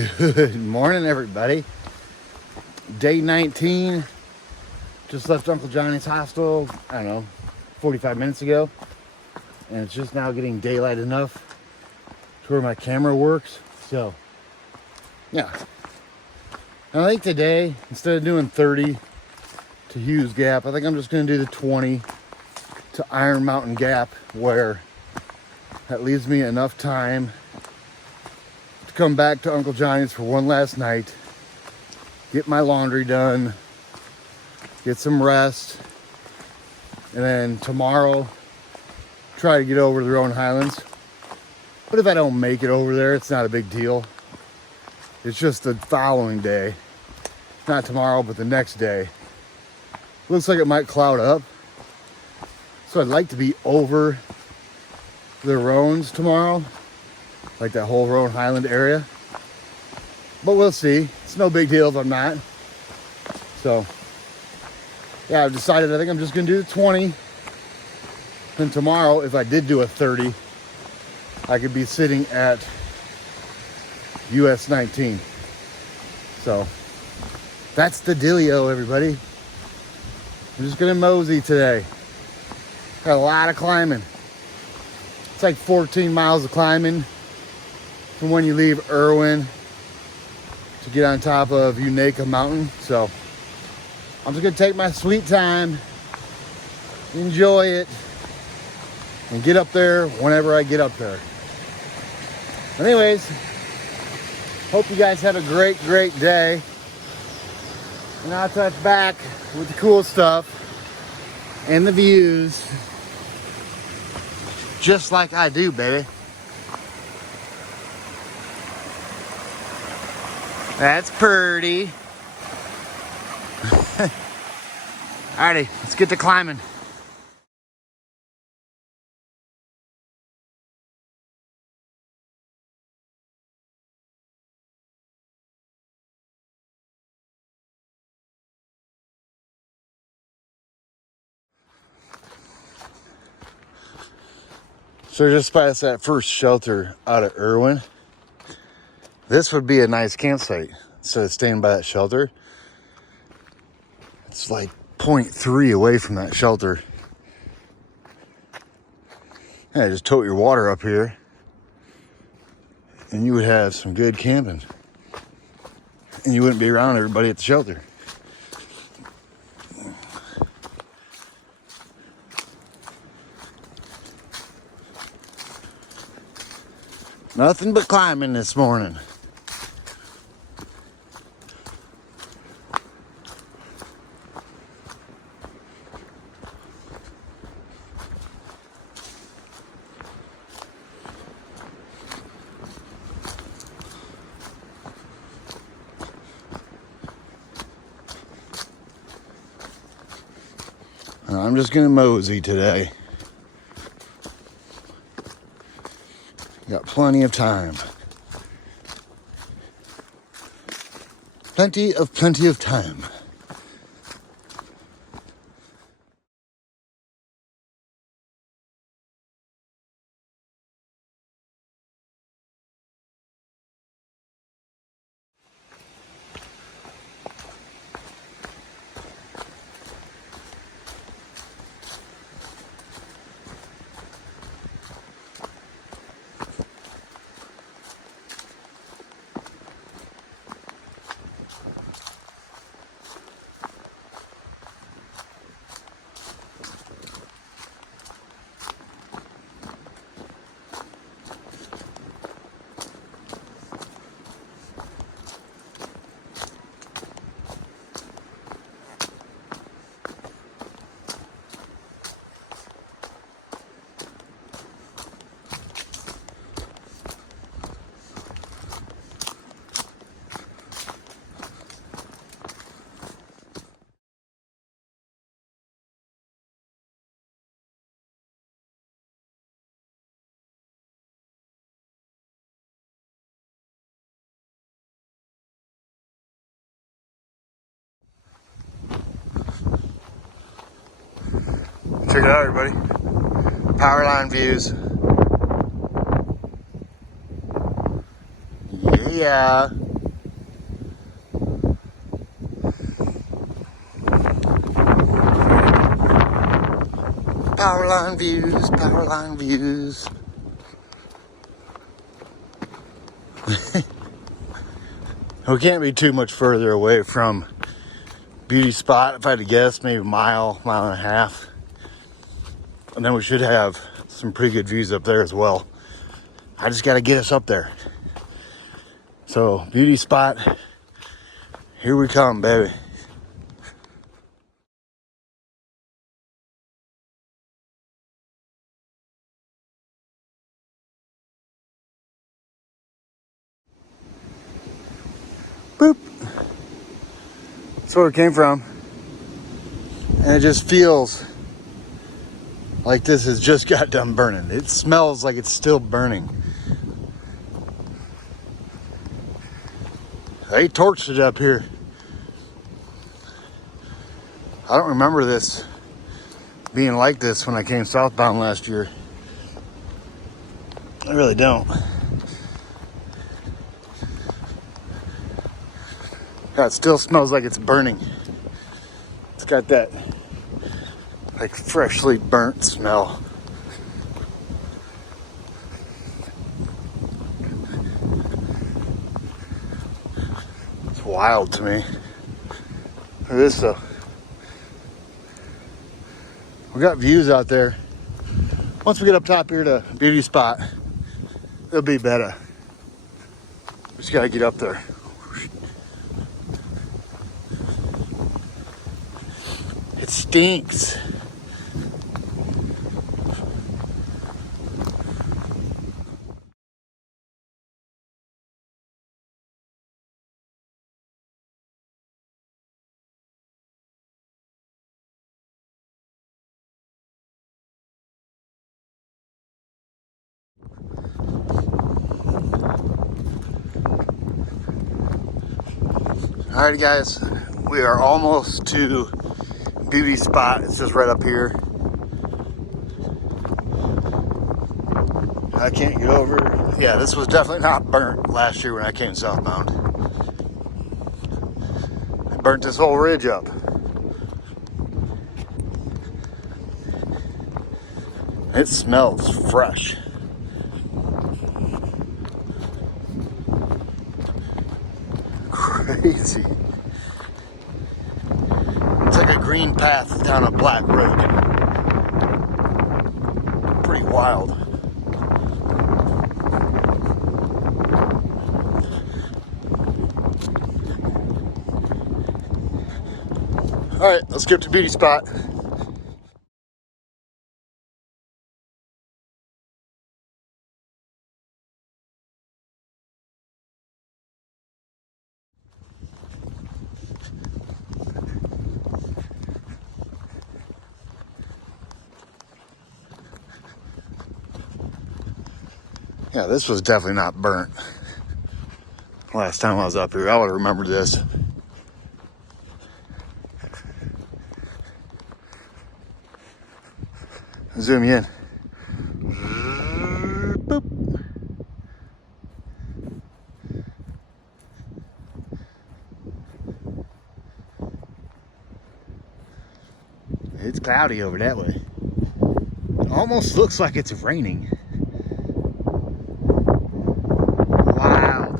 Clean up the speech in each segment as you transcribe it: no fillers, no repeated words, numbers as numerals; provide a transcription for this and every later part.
Good morning, everybody. Day 19. Just left Uncle Johnny's hostel, I don't know, 45 minutes ago. And it's just now getting daylight enough to where my camera works. So, yeah. And I think today, instead of doing 30 to Hughes Gap, I think I'm just going to do the 20 to Iron Mountain Gap, where that leaves me enough time to come back to Uncle Johnny's for one last night, get my laundry done, get some rest, and then tomorrow try to get over to the Rowan Highlands. But if I don't make it over there, it's not a big deal. It's just the following day, not tomorrow, but the next day. Looks like it might cloud up, so I'd like to be over the Rowans tomorrow, like that whole Rowan Highland area. But we'll see. It's no big deal if I'm not. So, yeah, I've decided I think I'm just going to do the 20. And tomorrow, if I did do a 30, I could be sitting at US 19. So, that's the dealio, everybody. I'm just going to mosey today. Got a lot of climbing. It's like 14 miles of climbing from when you leave Irwin to get on top of Unaka Mountain. So I'm just gonna take my sweet time, enjoy it, and get up there whenever I get up there. Anyways, hope you guys have a great day. And I'll touch back with the cool stuff and the views, just like I do, baby. That's pretty. Alrighty, let's get to climbing. So just past that first shelter out of Irwin, this would be a nice campsite. Instead of staying by that shelter, it's like 0.3 away from that shelter. Yeah, just tote your water up here and you would have some good camping. And you wouldn't be around everybody at the shelter. Nothing but climbing this morning. I'm just gonna mosey today. Got plenty of time. Plenty of time. Check it out, everybody. Power line views. Yeah. Power line views, power line views. We can't be too much further away from Beauty Spot. If I had to guess, maybe a mile, mile and a half. And then we should have some pretty good views up there as well. I just got to get us up there. So, Beauty Spot, here we come, baby. Boop. That's where it came from. And it just feels like this has just got done burning. It smells like it's still burning. They torched it up here. I don't remember this being like this when I came southbound last year. I really don't. God, it still smells like it's burning. It's got that like freshly burnt smell. It's wild to me. Look at this though. We got views out there. Once we get up top here to Beauty Spot, it'll be better. Just gotta get up there. It stinks. Alright guys, we are almost to Beauty Spot. It's just right up here. I can't get over. Yeah, this was definitely not burnt last year when I came southbound. I burnt this whole ridge up. It smells fresh. Crazy. It's like a green path down a black road. Pretty wild. All right, let's get to Beauty Spot. Yeah, this was definitely not burnt. Last time I was up here, I would have remembered this. Zoom in. Boop. It's cloudy over that way. It almost looks like it's raining. Wild.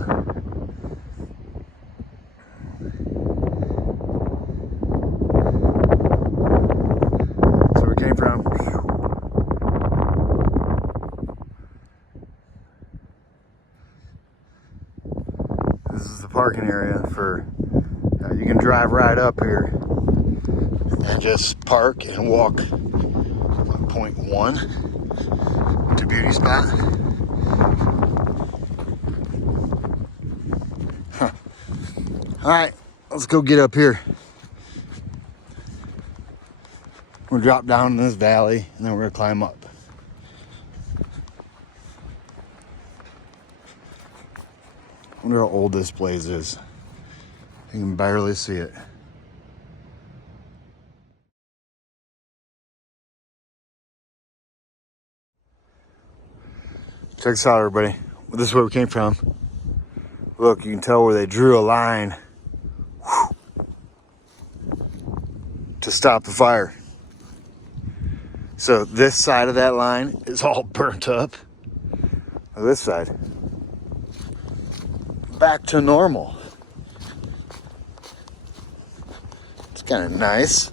That's where it came from. This is the parking area for, you can drive right up here and just park and walk 1.1 to Beauty Spot. Huh. All right, let's go get up here. We'll drop down in this valley and then we're gonna climb up. I wonder how old this place is. You can barely see it. Check this out, everybody. This is where we came from. Look, you can tell where they drew a line to stop the fire. So this side of that line is all burnt up. This side, back to normal. It's kind of nice.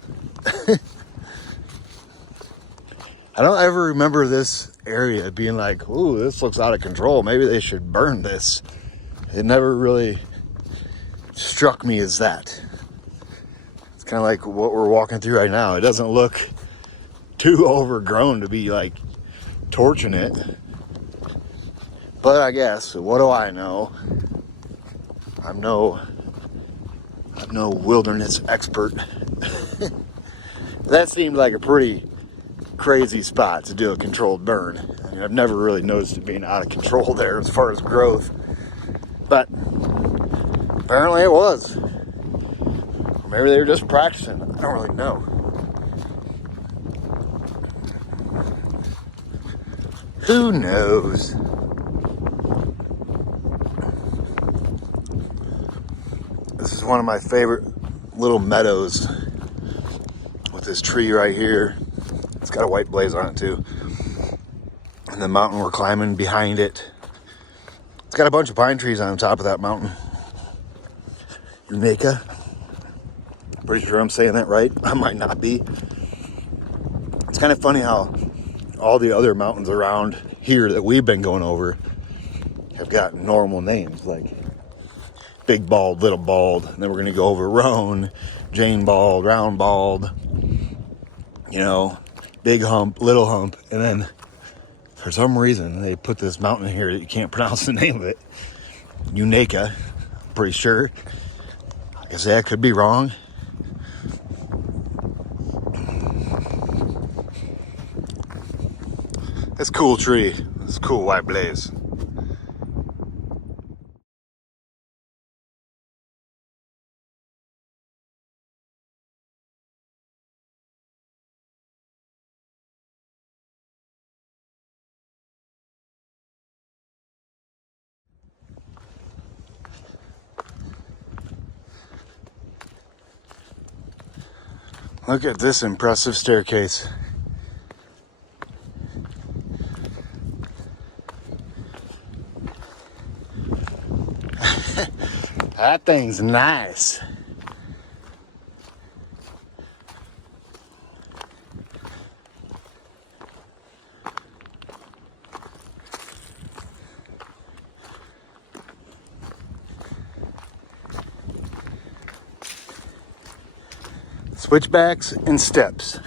I don't ever remember this area being like, ooh, this looks out of control. Maybe they should burn this. It never really struck me as that. It's kind of like what we're walking through right now. It doesn't look too overgrown to be like torching it. But I guess, what do I know? I'm no wilderness expert. That seemed like a pretty crazy spot to do a controlled burn. I mean, I've never really noticed it being out of control there as far as growth, but apparently it was. Or maybe they were just practicing. I don't really know. Who knows? This is one of my favorite little meadows with this tree right here. It's got a white blaze on it too. And the mountain we're climbing behind it. It's got a bunch of pine trees on top of that mountain. Unaka. Pretty sure I'm saying that right. I might not be. It's kind of funny how all the other mountains around here that we've been going over have got normal names, like Big Bald, Little Bald, and then we're going to go over Roan, Jane Bald, Round Bald, you know, Big Hump, Little Hump, and then for some reason they put this mountain here that you can't pronounce the name of it. Unaka, I'm pretty sure. Like I say, I could be wrong. That's a cool tree. It's a cool white blaze. Look at this impressive staircase. That thing's nice. Switchbacks and steps.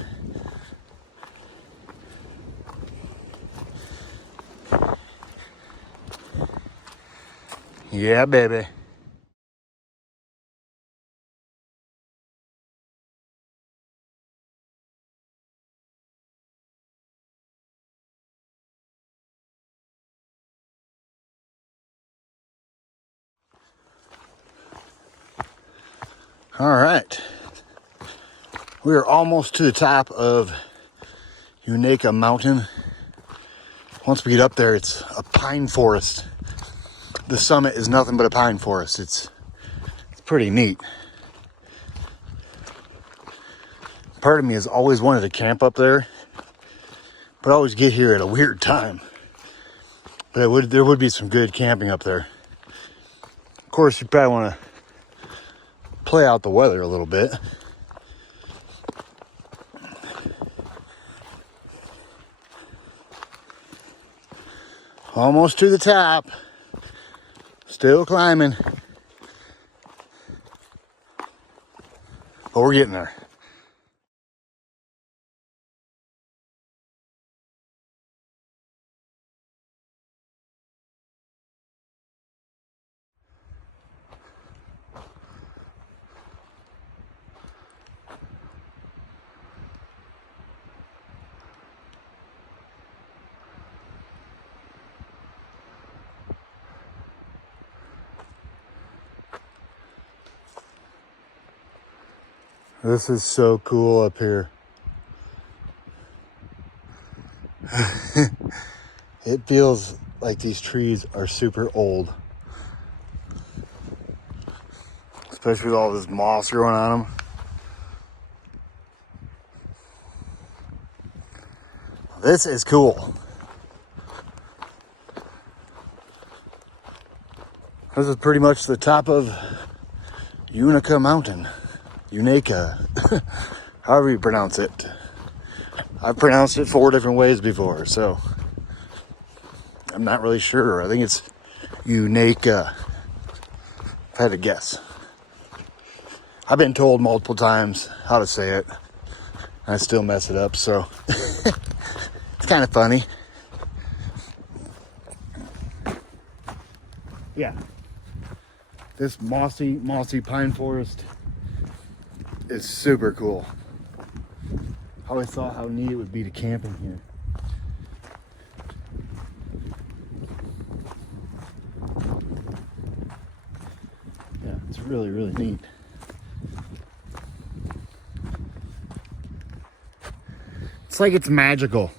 Yeah, baby. All right. We are almost to the top of Unaka Mountain. Once we get up there, it's a pine forest. The summit is nothing but a pine forest. It's pretty neat. Part of me has always wanted to camp up there, but I always get here at a weird time. But there would be some good camping up there. Of course, you probably want to play out the weather a little bit. Almost to the top. Still climbing. But we're getting there. This is so cool up here. It feels like these trees are super old. Especially with all this moss growing on them. This is cool. This is pretty much the top of Unaka Mountain. Unaka. However you pronounce it. I've pronounced it 4 different ways before, so I'm not really sure. I think it's Unaka, if I had to guess. I've been told multiple times how to say it. I still mess it up, so it's kind of funny. Yeah. This mossy pine forest is super cool. I always thought how neat it would be to camp in here. Yeah, it's really, really neat. It's like it's magical.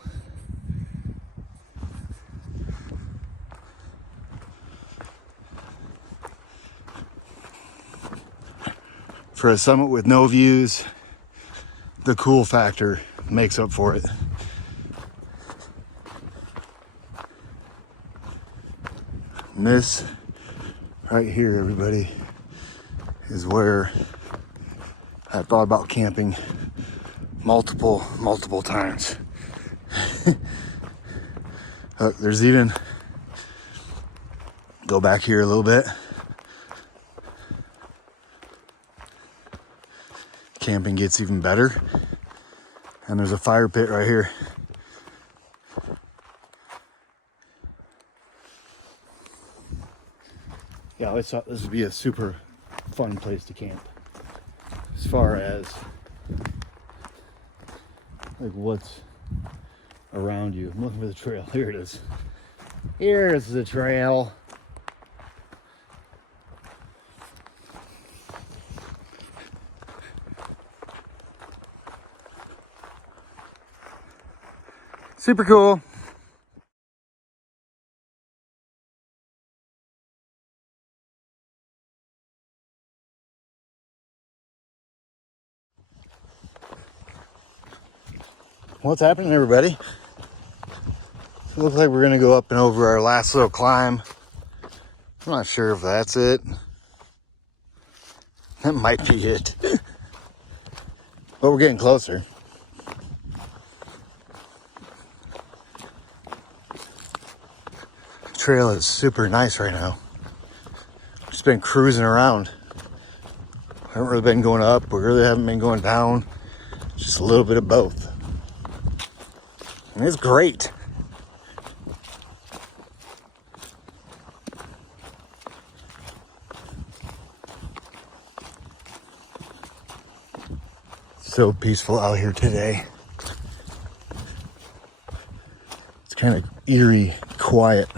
For a summit with no views, the cool factor makes up for it. And this right here, everybody, is where I thought about camping multiple times. There's even, go back here a little bit. Camping gets even better. And there's a fire pit right here. Yeah, I always thought this would be a super fun place to camp. As far as like what's around you. I'm looking for the trail. Here it is. Here's the trail. Super cool. What's happening, everybody? It looks like we're gonna go up and over our last little climb. I'm not sure if that's it. That might be it. But we're getting closer. The trail is super nice right now. Just been cruising around. I haven't really been going up. We really haven't been going down. Just a little bit of both. And it's great. So peaceful out here today. It's kind of eerie, quiet.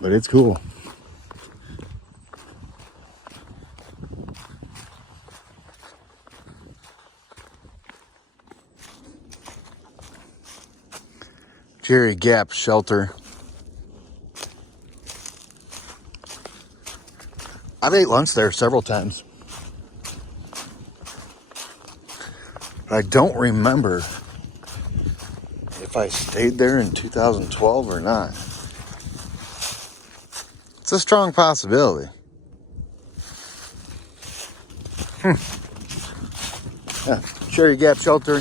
But it's cool. Jerry Gap Shelter. I've ate lunch there several times. But I don't remember if I stayed there in 2012 or not. It's a strong possibility. Yeah, Cherry Gap Shelter.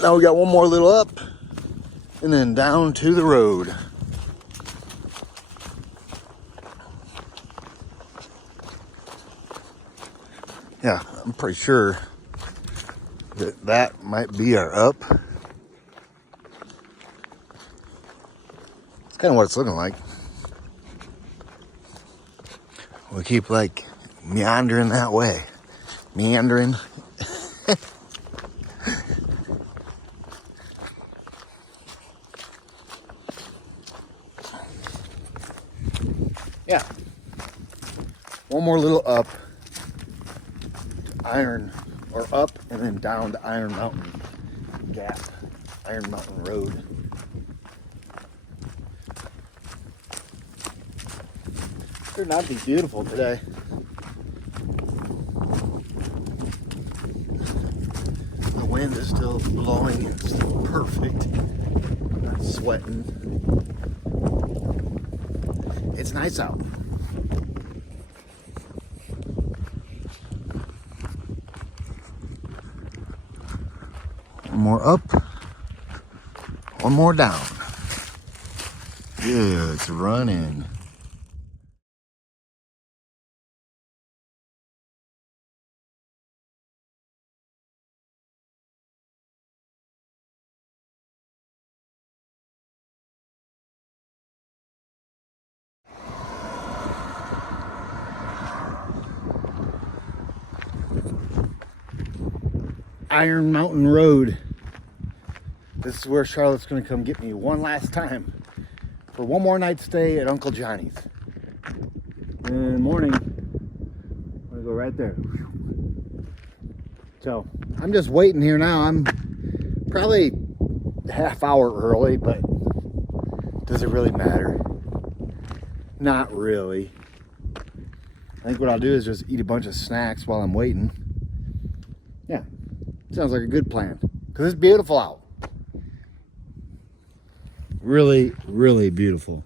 Now we got one more little up and then down to the road. Yeah, I'm pretty sure that might be our up. It's kind of what it's looking like. We keep like meandering that way. Meandering. Yeah. One more little up to Iron, or up and then down to Iron Mountain Gap, Iron Mountain Road. Could not be beautiful today. The wind is still blowing. It's still perfect. Not sweating. It's nice out. One more up. One more down. Yeah, it's running. Iron Mountain Road. This is where Charlotte's gonna come get me one last time for one more night stay at Uncle Johnny's. Good morning. I'm gonna go right there. So I'm just waiting here now. I'm probably a half hour early, but does it really matter? Not really. I think what I'll do is just eat a bunch of snacks while I'm waiting. Yeah, sounds like a good plan because it's beautiful out. Really, really beautiful.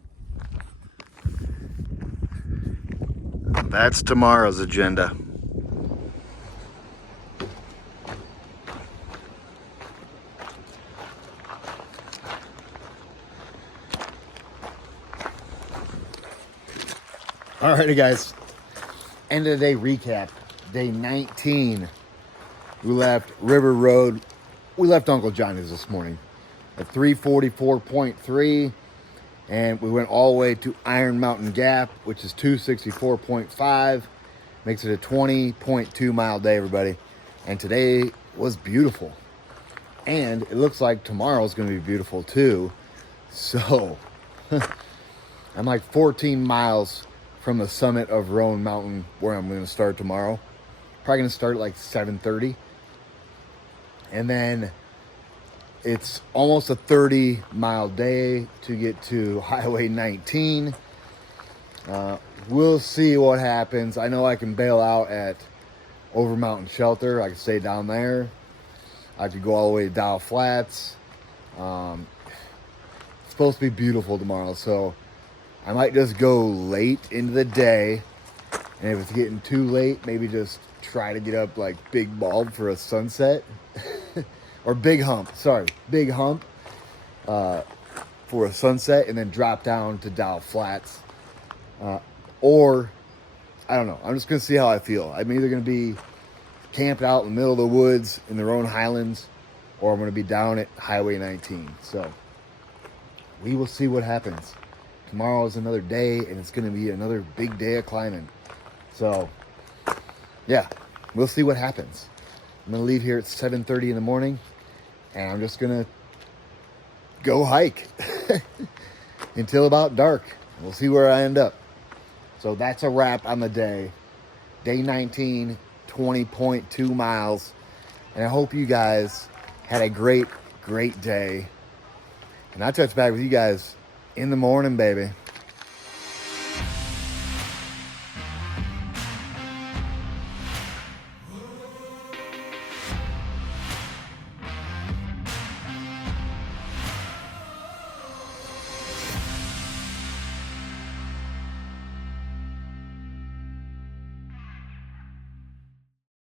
That's tomorrow's agenda. Alrighty guys, end of the day recap. Day 19, we left River Road. We left Uncle Johnny's this morning at 344.3, and we went all the way to Iron Mountain Gap, which is 264.5. Makes it a 20.2 mile day, everybody. And today was beautiful. And it looks like tomorrow's gonna be beautiful too. So, I'm like 14 miles from the summit of Roan Mountain where I'm gonna start tomorrow. Probably gonna start at like 7:30. And then it's almost a 30-mile day to get to Highway 19. We'll see what happens. I know I can bail out at Over Mountain Shelter. I can stay down there. I could go all the way to Dow Flats. It's supposed to be beautiful tomorrow, so I might just go late into the day. And if it's getting too late, maybe just try to get up like Big Bulb for a sunset. Or Big Hump, sorry, Big Hump for a sunset, and then drop down to Dow Flats. Or, I don't know, I'm just going to see how I feel. I'm either going to be camped out in the middle of the woods in the Roan Highlands, or I'm going to be down at Highway 19. So, we will see what happens. Tomorrow is another day, and it's going to be another big day of climbing. So, yeah, we'll see what happens. I'm going to leave here at 7:30 in the morning, and I'm just going to go hike until about dark. We'll see where I end up. So that's a wrap on the day. Day 19, 20.2 miles. And I hope you guys had a great, great day. And I'll touch back with you guys in the morning, baby.